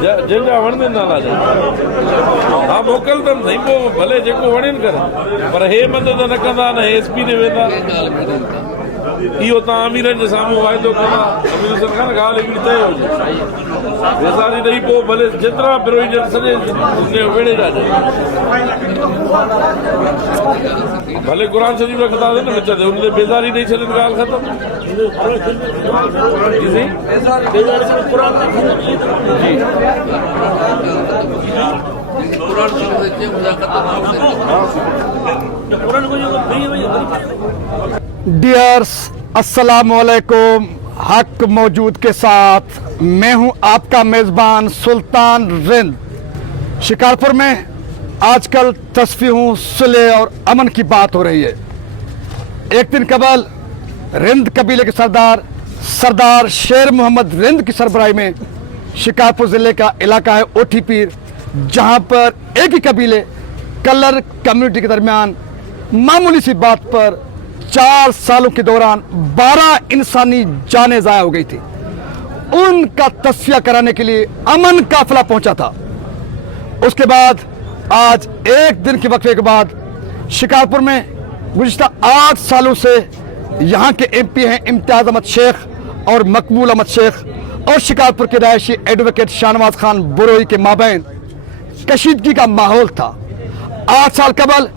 जंहिंजा वणंदे नाला जा हा मोकिलंदमि साईं, पोइ भले जेको वणे करे, पर हे मदद न कंदा न SP ते वेंदा। इहो तव्हां अमीरनि जे साम्हूं वाइदो कंदा, अमीर हुसैन खान ॻाल्हि हिकिड़ी तय हुजे, बेज़ारी ॾेई पोइ भले जेतिरा विरोही जन सॼे वेड़े जा ॾे, भले क़ुर शरीफ़ रखंदा न विच ते, हुन ते बेज़ारी ॾेई छॾनि, ॻाल्हि ख़तमु। डियर्स, अस्सलाम वालेकुम। हक मौजूद के साथ मैं हूं आपका मेज़बान सुल्तान रिंद। शिकारपुर में आजकल तस्वीरों सुलह और अमन की बात हो रही है। एक दिन कबल रिंद कबीले के सरदार शेर मोहम्मद रिंद की सरबराही में शिकारपुर ज़िले का इलाका है ओठी पीर, जहां पर एक ही कबीले कलर कम्युनिटी के दरमियान मामूली सी बात पर 4 सालों के दौरान 12 इंसानी जानें ज़ाया हो गई थी। उनका तस्फिया कराने के लिए अमन काफिला पहुंचा था। उसके बाद आज एक दिन के वक्फे के बाद शिकारपुर में गुज़िश्ता 8 सालों से यहाँ के MP हैं इम्तियाज़ अहमद शेख और मकबूल अहमद शेख, और शिकारपुर के रहायशी एडवोकेट शाहनवाज खान बुरोई के माबैन कशीदगी का माहौल था। 8 साल कबल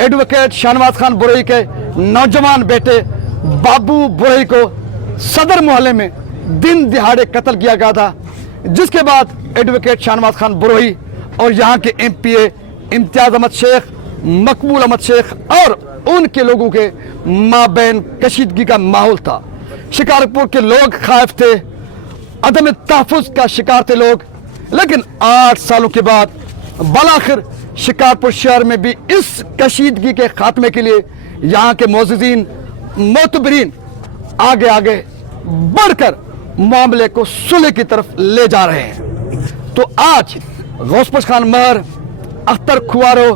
एडवोकेट शाहनवाज खान बुरोई के नौजवान बेटे बाबू बुरोई को सदर मोहल्ले में दिन दिहाड़े कत्ल किया गया था, जिसके बाद एडवोकेट शाहनवाज खान बुरोई और यहाँ के MPA इम्तियाज़ अहमद शेख, मकबूल अहमद शेख और उनके लोगों के माबैन कशीदगी का माहौल था। शिकारपुर के लोग खाइफ थे, अदम तहफ़्फ़ुज़ का शिकार थे लोग। लेकिन 8 सालों के बाद बलाखिर शिकारपुर शहर में भी इस कशीदगी के खात्मे के लिए यहाँ के मोअज़्ज़िज़ीन मोतबरीन आगे आगे बढ़कर मामले को सुलह की तरफ ले जा रहे हैं। तो आज गौसपश खान महर, अख्तर खुआरो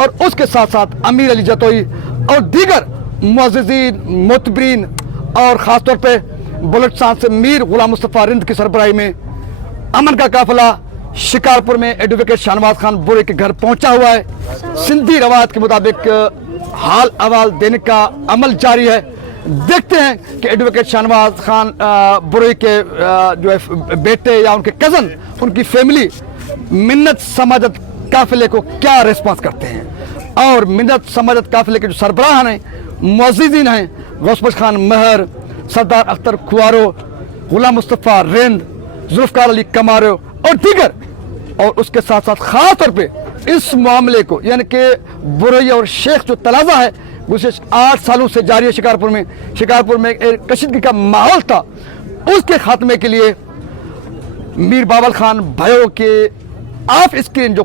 और उसके साथ साथ अमीर अली जतोई और दीगर मुअज़्ज़िज़ीन मोतबरीन और ख़ासतौर पे बुलेट सांस से मीर गुलाम मुस्तफ़ा रिंद की सरबराही में अमन का काफिला शिकारपुर में एडवोकेट शाहनवाज खान बुरोई के घर पहुंचा हुआ है। सिंधी रवायत के मुताबिक हाल अहवाल देने का अमल जारी है। देखते हैं कि एडवोकेट शाहनवाज खान बुरोई के जो है बेटे या उनके कज़न, उनकी फैमिली मिन्नत समाजत काफिले को क्या रिस्पॉन्स करते हैं। और मिन्नत समाजत काफिले के जो सरबराह हैं, मुअज़्ज़िज़ीन हैं, गौसपश खान महर, सरदार अख्तर खुआरो, गुलाम मुस्तफ़ा रिंद, जुल्फ़िकार अली कमारो और दीगर, और उसके साथ साथ ख़ास तौर पे इस मामले को यानी कि बुरोई और शेख जो तनाज़ा है गुज़िश्ता 8 सालों से जारी है शिकारपुर में एक कशीदगी का माहौल था, उसके खात्मे के लिए मीर बाबल खान भाइयों के ऑफ स्क्रीन जो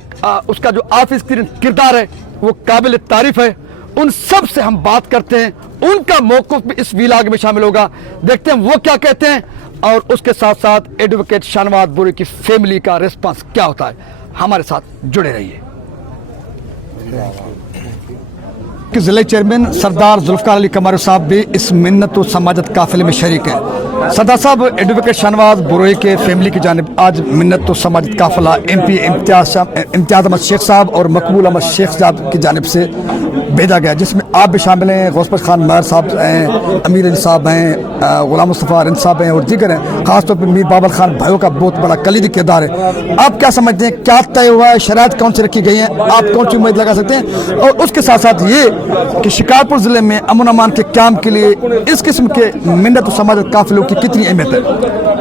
उसका जो ऑफ स्क्रीन किरदार है वो काबिल तारीफ है। उन सब से हम बात करते हैं, उनका मौक़िफ़ भी इस वीलाग में शामिल होगा। देखते हैं वो क्या कहते हैं और उसके साथ साथ एडवोकेट शाहनवाज बुरोई की फैमिली का रिस्पांस क्या होता है। हमारे साथ जुड़े रहिए। ज़िले चेयरमैन सरदार जुल्फ़िकार अली कमारो साहब भी इस मिन्नत व समाजत काफिले में शरीक हैं। सरदार साहब, एडवोकेट शाहनवाज बुरोई के फैमिली की जानिब आज मिन्नत व समाजत काफिला MP इम्तियाज़ अहमद शेख साहब और मकबूल अहमद शेख साहब की जानिब से भेजा गया, जिसमें आप भी शामिल हैं, गौसपश खान महर साहब हैं, अमीर अली साहब हैं, गुलाम मुस्तफ़ा रिंद साहब हैं और दीगर हैं। ख़ासतौर पर मीर बाबल खान भाइयों का बहुत बड़ा कलीदी किरदार है। आप क्या समझते हैं, क्या तय हुआ है, शराइत कौन सी रखी गई हैं, आप कौन सी उम्मीद लगा सकते हैं, और उसके साथ साथ ये कि शिकारपुर ज़िले में अमन अमान के क़याम के लिए इस किस्म के मिन्नत व समाजत काफिलों की कितनी अहमियत है।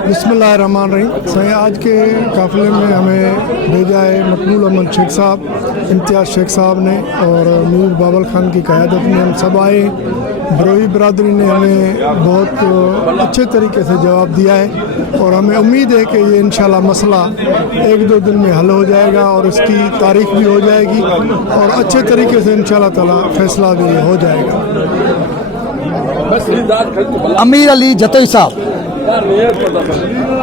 बिस्मिल्लाहिर्रहमानिर्रहीम। सही, आज के काफ़िले में हमें भेजा है मकबूल अहमद शेख साहब, इम्तियाज़ शेख साहब ने और मीर बाबल खान की क़यादत में हम सब आए। बुरोई बरादरी ने हमें बहुत अच्छे तरीके से जवाब दिया है और हमें उम्मीद है कि ये इंशाल्लाह मसला 1-2 दिन में हल हो जाएगा और इसकी तारीख भी हो जाएगी और अच्छे तरीके से इंशाल्लाह ताला फैसला भी हो जाएगा। अमीर अली जतोई साहब,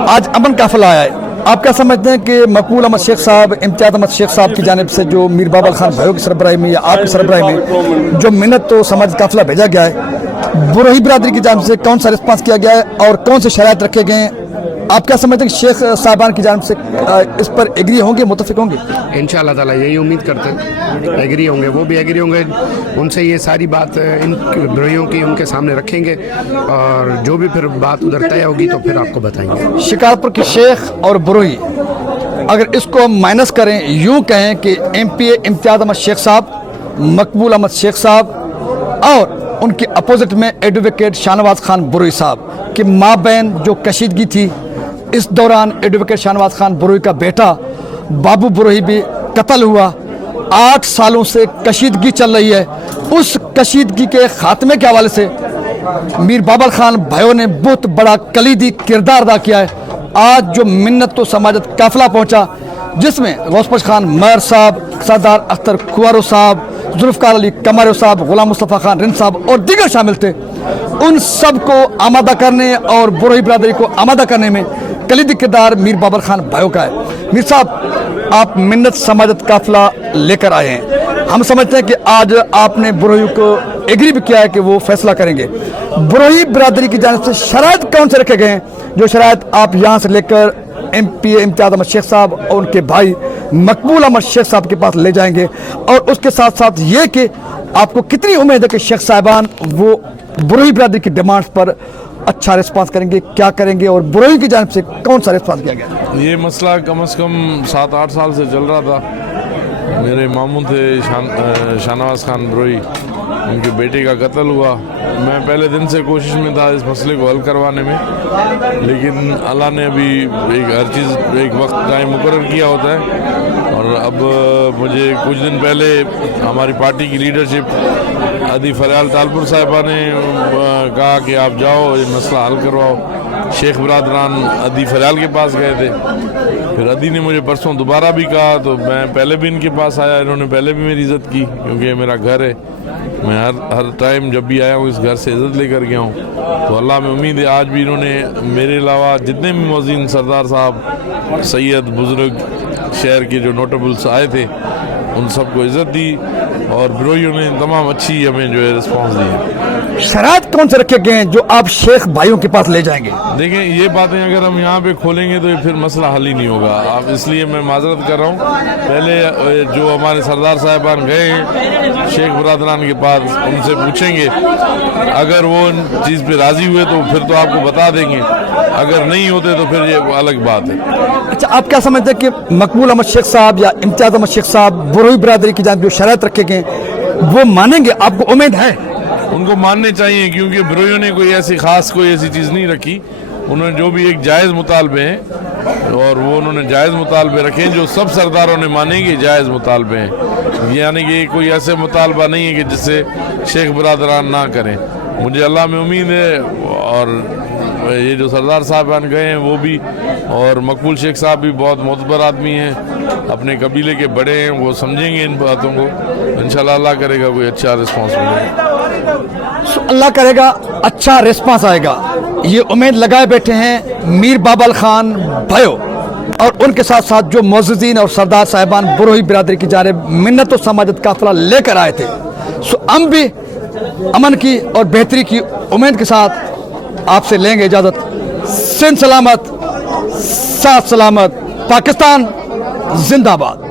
आज अमन काफिला आया है, आप क्या समझते हैं कि मकबूल अहमद शेख साहब, इम्तियाज़ अहमद शेख साहब की जानिब से जो मीर बाबल खान भाइयों की सरबराही में या आपकी सरबराही में जो मिन्नत तो समाज काफिला भेजा गया है, बुरोई बिरादरी की जानिब से कौन सा रिस्पांस किया गया है और कौन से शराइत रखे गए हैं, आप क्या समझते हैं कि शेख साहबान की जानिब से इस पर एग्री होंगे, मुतफिक होंगे? इंशाअल्लाह ताला यही उम्मीद करते हैं, एग्री होंगे, वो भी एग्री होंगे। उनसे ये सारी बात इन बरोइयों की उनके सामने रखेंगे और जो भी फिर बात उधर तय होगी तो फिर आपको बताएंगे। शिकारपुर के शेख और बरोई, अगर इसको हम माइनस करें, यूँ कहें कि MPA इम्तियाज़ अहमद शेख साहब, मकबूल अहमद शेख साहब और उनके अपोजिट में एडवोकेट शाहनवाज खान बरोई साहब कि माँ बहन जो कशीदगी थी, इस दौरान एडवोकेट शाहनवाज खान बरोई का बेटा बाबू बरोई भी कत्ल हुआ। 8 सालों से कशीदगी चल रही है। उस कशीदगी के खात्मे के हवाले से मीर बाबर खान भाइयों ने बहुत बड़ा कलीदी किरदार अदा किया है। आज जो मिन्नत तो समाजत काफिला पहुंचा, जिसमें गौसपश खान मर साहब, सरदार अख्तर कुंवरो साहब, जुल्फ़कार अली कमरो साहब, गुलाम मुस्तफ़ा खान रिंद साहब और दीगर शामिल थे, उन सब को आमादा करने और बरोई बिरादरी को आमादा करने में कलीदी किरदार मीर बाबर खान भाइयों का है। मीर साहब, आप मिन्नत समाजत काफिला लेकर आए हैं। हम समझते हैं कि आज आपने बरोई को एग्री भी किया है कि वो फैसला करेंगे। बरोई बिरादरी की जानिब से शराइत कौन से रखे गए हैं, जो शराइत आप यहाँ से लेकर MPA इम्तियाज़ अहमद शेख साहब और उनके भाई मकबूल अहमद शेख साहब के पास ले जाएंगे? और उसके साथ साथ ये कि आपको कितनी उम्मीद है कि शेख साहिबान वो बरोई बिरादरी की डिमांड्स पर अच्छा रिस्पांस करेंगे, क्या करेंगे और बरोई की जानिब से कौन सा रिस्पांस किया गया? ये मसला कम से कम 7-8 साल से चल रहा था। मेरे मामू थे शाहनवाज खान बरोई, उनके बेटे का कत्ल हुआ। मैं पहले दिन से कोशिश में था इस मसले को हल करवाने में, लेकिन अल्लाह ने अभी हर चीज़ एक वक्त टाइम मुकर्रर किया होता है। और अब मुझे कुछ दिन पहले हमारी पार्टी की लीडरशिप अदी फरियाल तालपुर साहिबा ने कहा कि आप जाओ ये मसला हल करवाओ। शेख बरादरान अदी फरियाल के पास गए थे, फिर अदी ने मुझे परसों दोबारा भी कहा, तो मैं पहले भी इनके पास आया। इन्होंने पहले भी मेरी इज़्ज़त की, क्योंकि ये मेरा घर है। मैं हर टाइम जब भी आया हूँ इस घर से इज़्ज़त लेकर गया हूँ। तो अल्लाह में उम्मीद है आज भी इन्होंने मेरे अलावा जितने भी मौज़ीन सरदार साहब, सैयद, बुज़ुर्ग, शहर के जो नोटेबल्स आए थे, उन सबको इज़्ज़त दी और बरोइयों ने तमाम अच्छी हमें जो है रिस्पॉन्स दी। शराइत कौन से रखे गए हैं जो आप शेख भाइयों के पास ले जाएंगे? देखें, ये बातें अगर हम यहाँ पे खोलेंगे तो ये फिर मसला हल ही नहीं होगा। आप इसलिए मैं माजरत कर रहा हूँ। पहले जो हमारे सरदार साहिबान गए हैं शेख बरादरान के पास, उनसे पूछेंगे, अगर वो इन चीज़ पे राज़ी हुए तो फिर तो आपको बता देंगे, अगर नहीं होते तो फिर ये अलग बात है। अच्छा, आप क्या समझते हैं कि मकबूल अहमद शेख साहब या इम्तियाज़ अहमद शेख साहब बरोई बिरादरी की जानिब जो शराइत रखे गए वो मानेंगे? आपको उम्मीद है? उनको मानने चाहिए, क्योंकि बरोइयों ने कोई ऐसी खास कोई ऐसी चीज़ नहीं रखी। उन्होंने जो भी एक जायज़ मुतालबे हैं और वो उन्होंने जायज़ मुतालबे रखे हैं जो सब सरदारों ने माने कि जायज़ मुतालबे हैं। यानी कि कोई ऐसे मुतालबा नहीं है कि जिससे शेख बरादरान ना करें। मुझे अल्लाह में उम्मीद है, और ये जो सरदार साहबान गए हैं वो भी, और मकबूल शेख साहब भी बहुत मोतबर आदमी हैं, अपने कबीले के बड़े हैं, वो समझेंगे इन बातों को। इंशाल्लाह अल्लाह करेगा कोई अच्छा रिस्पांस मिलेगा। अल्लाह करेगा अच्छा रिस्पांस आएगा, ये उम्मीद लगाए बैठे हैं मीर बाबर खान भाइयों और उनके साथ साथ जो मौजूदीन और सरदार साहिबान बरोई बिरादरी की जानिब मिन्नत और समाजत काफिला लेकर आए थे। हम भी अमन की और बेहतरी की उम्मीद के साथ आपसे लेंगे इजाज़त। सिंध सलामत, साथ सलामत, पाकिस्तान जिंदाबाद।